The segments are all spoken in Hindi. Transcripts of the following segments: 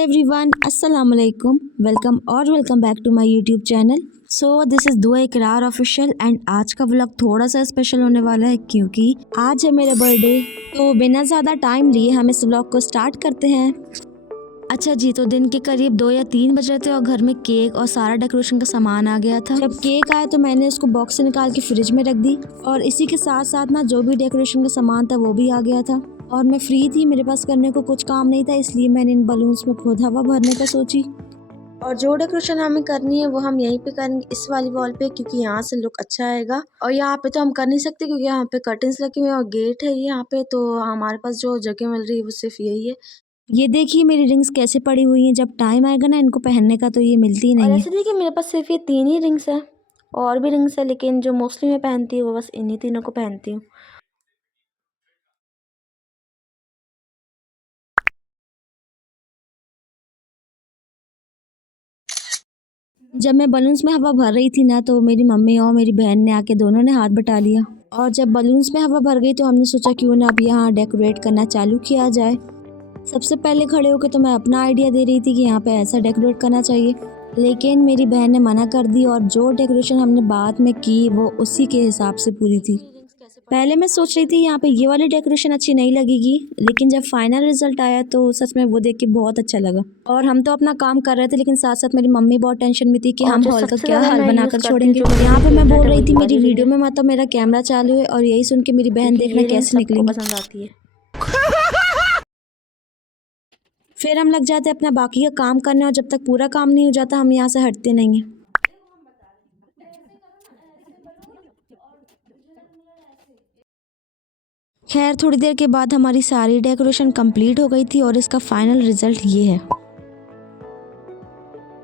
हाय एवरीवन, अस्सलाम वालेकुम। Welcome back to my YouTube channel. So this is Dua Iqrar official and आज का व्लॉग थोड़ा सा स्पेशल होने वाला है क्योंकि आज है मेरा बर्थडे। तो बिना ज़्यादा टाइम लिए हम इस व्लॉग को स्टार्ट करते हैं। अच्छा जी, तो दिन के करीब 2 या 3 बज रहे थे और घर में केक और सारा डेकोरेशन का सामान आ गया था। जब केक आया तो मैंने उसको बॉक्स से निकाल के फ्रिज में रख दी और इसी के साथ साथ ना जो भी डेकोरेशन का सामान था वो भी आ गया था। और मैं फ्री थी, मेरे पास करने को कुछ काम नहीं था, इसलिए मैंने इन बलून्स में खुद हवा भरने का सोची। और जो डेकोरेशन हमें करनी है वो हम यहीं पे करेंगे, इस वाली वॉल पे, क्योंकि यहाँ से लुक अच्छा आएगा। और यहाँ पे तो हम कर नहीं सकते क्योंकि यहाँ पे कर्टन्स लगे हुए हैं और गेट है यहाँ पे, तो हमारे पास जो जगह मिल रही है वो सिर्फ यही है। ये देखिए मेरी रिंग्स कैसे पड़ी हुई हैं, जब टाइम आएगा ना इनको पहनने का तो ये मिलती ही नहीं है। और ऐसे देखिए मेरे पास सिर्फ ये 3 ही रिंग्स है, और भी रिंग्स है लेकिन जो मोस्टली मैं पहनती हूँ वो बस इन्हीं तीनों को पहनती हूँ। जब मैं बलून्स में हवा भर रही थी ना तो मेरी मम्मी और मेरी बहन ने आके दोनों ने हाथ बटा लिया। और जब बलून्स में हवा भर गई तो हमने सोचा क्यों ना अब यहाँ डेकोरेट करना चालू किया जाए। सबसे पहले खड़े होकर तो मैं अपना आइडिया दे रही थी कि यहाँ पे ऐसा डेकोरेट करना चाहिए, लेकिन मेरी बहन ने मना कर दी और जो डेकोरेशन हमने बाद में की वो उसी के हिसाब से पूरी थी। पहले मैं सोच रही थी यहाँ पे ये वाली डेकोरेशन अच्छी नहीं लगेगी, लेकिन जब फाइनल रिजल्ट आया तो सच में वो देख के बहुत अच्छा लगा। और हम तो अपना काम कर रहे थे लेकिन साथ साथ मेरी मम्मी बहुत टेंशन में थी कि हम हॉल का क्या हाल बनाकर छोड़ेंगे। यहाँ पे मैं बोल रही थी मेरी वीडियो में मतलब मेरा कैमरा चालू है और यही सुन के मेरी बहन देखना कैसे निकलेंगी। पसंद आती है। फिर हम लग जाते अपना बाकी का काम करने और जब तक पूरा काम नहीं हो जाता हम यहाँ से हटते नहीं हैं। खैर थोड़ी देर के बाद हमारी सारी डेकोरेशन कंप्लीट हो गई थी और इसका फाइनल रिजल्ट ये है।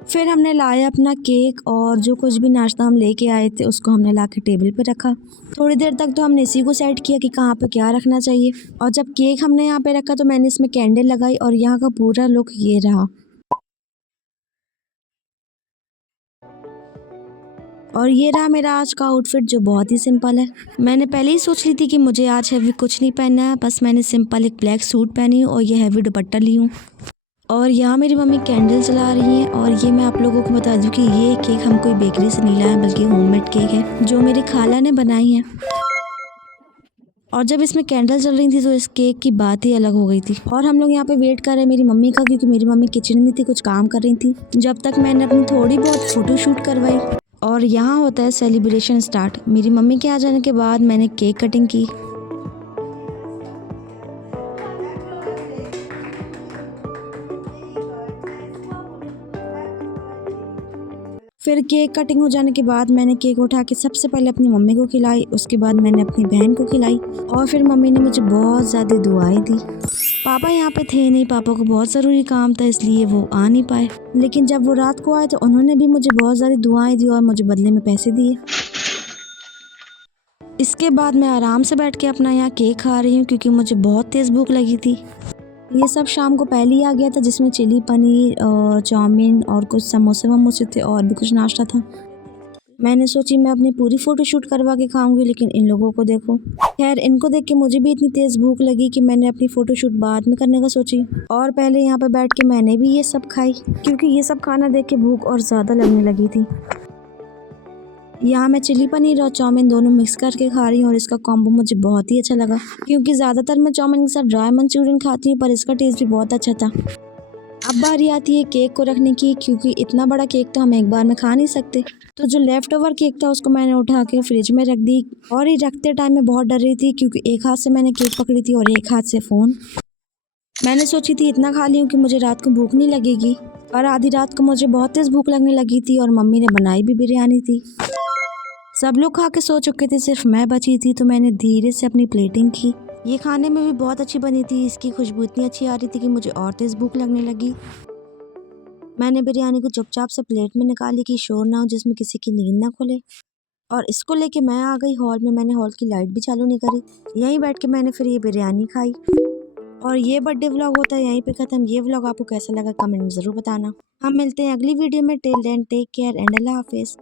फिर हमने लाया अपना केक और जो कुछ भी नाश्ता हम लेके आए थे उसको हमने ला के टेबल पे रखा। थोड़ी देर तक तो हमने इसी को सेट किया कि कहाँ पे क्या रखना चाहिए। और जब केक हमने यहाँ पे रखा तो मैंने इसमें कैंडल लगाई और यहाँ का पूरा लुक ये रहा। और ये रहा मेरा आज का आउटफिट जो बहुत ही सिंपल है। मैंने पहले ही सोच ली थी कि मुझे आज हैवी कुछ नहीं पहनना है, बस मैंने सिंपल एक ब्लैक सूट पहनी हूँ और ये हैवी दुपट्टा ली हूँ। और यहाँ मेरी मम्मी कैंडल जला रही हैं और ये मैं आप लोगों को बता दूँ कि ये केक हम कोई बेकरी से नहीं लाया बल्कि होममेड केक है जो मेरी खाला ने बनाई है। और जब इसमें कैंडल जल रही थी तो इस केक की बात ही अलग हो गई थी। और हम लोग यहाँ पे वेट कर रहे हैं मेरी मम्मी का, क्योंकि मेरी मम्मी किचन में थी, कुछ काम कर रही थी, जब तक मैंने अपनी थोड़ी बहुत फोटो शूट करवाई। और यहाँ होता है सेलिब्रेशन स्टार्ट। मेरी मम्मी के आ जाने के बाद मैंने केक कटिंग की। फिर केक कटिंग हो जाने के बाद मैंने केक उठा के सबसे पहले अपनी मम्मी को खिलाई, उसके बाद मैंने अपनी बहन को खिलाई और फिर मम्मी ने मुझे बहुत ज़्यादा दुआएं दी। पापा यहाँ पे थे नहीं, पापा को बहुत ज़रूरी काम था इसलिए वो आ नहीं पाए, लेकिन जब वो रात को आए तो उन्होंने भी मुझे बहुत ज़्यादा दुआएं दी और मुझे बदले में पैसे दिए। इसके बाद मैं आराम से बैठ के अपना यहाँ केक खा रही हूँ क्योंकि मुझे बहुत तेज़ भूख लगी थी। ये सब शाम को पहले ही आ गया था, जिसमें चिली पनीर और चाउमीन और कुछ समोसे वमोसे थे और भी कुछ नाश्ता था। मैंने सोची मैं अपनी पूरी फ़ोटो शूट करवा के खाऊंगी, लेकिन इन लोगों को देखो। खैर इनको देख के मुझे भी इतनी तेज़ भूख लगी कि मैंने अपनी फ़ोटो शूट बाद में करने का सोची और पहले यहाँ पर बैठ के मैंने भी ये सब खाई, क्योंकि ये सब खाना देख के भूख और ज़्यादा लगने लगी थी। यहाँ मैं चिली पनीर और चाउमीन दोनों मिक्स करके खा रही हूँ और इसका कॉम्बो मुझे बहुत ही अच्छा लगा, क्योंकि ज़्यादातर मैं चाउमीन के साथ ड्राई मंचूरियन खाती हूँ, पर इसका टेस्ट भी बहुत अच्छा था। अब बारी आती है केक को रखने की, क्योंकि इतना बड़ा केक तो हम एक बार में खा नहीं सकते, तो जो लेफ्ट ओवर केक था उसको मैंने उठा के फ्रिज में रख दी। और ये रखते टाइम मैं बहुत डर रही थी क्योंकि एक हाथ से मैंने केक पकड़ी थी और एक हाथ से फ़ोन। मैंने सोची थी इतना खा ली हूँ कि मुझे रात को भूख नहीं लगेगी, और आधी रात को मुझे बहुत तेज़ भूख लगने लगी थी और मम्मी ने बनाई भी बिरयानी थी। सब लोग खा के सो चुके थे, सिर्फ मैं बची थी, तो मैंने धीरे से अपनी प्लेटिंग की। ये खाने में भी बहुत अच्छी बनी थी, इसकी खुशबू इतनी अच्छी आ रही थी कि मुझे और तेज़ भूख लगने लगी। मैंने बिरयानी को चुपचाप से प्लेट में निकाली कि शोर ना हो, जिसमें किसी की नींद ना खुले। और इसको लेके मैं आ गई हॉल में। मैंने हॉल की लाइट भी चालू नहीं करी, यहीं बैठ के मैंने फिर ये बिरयानी खाई। और ये बर्थडे व्लॉग होता है यहीं पे ख़त्म। ये व्लॉग आपको कैसा लगा कमेंट में ज़रूर बताना। हम मिलते हैं अगली वीडियो में। Till then take care and अल्लाह हाफिज़।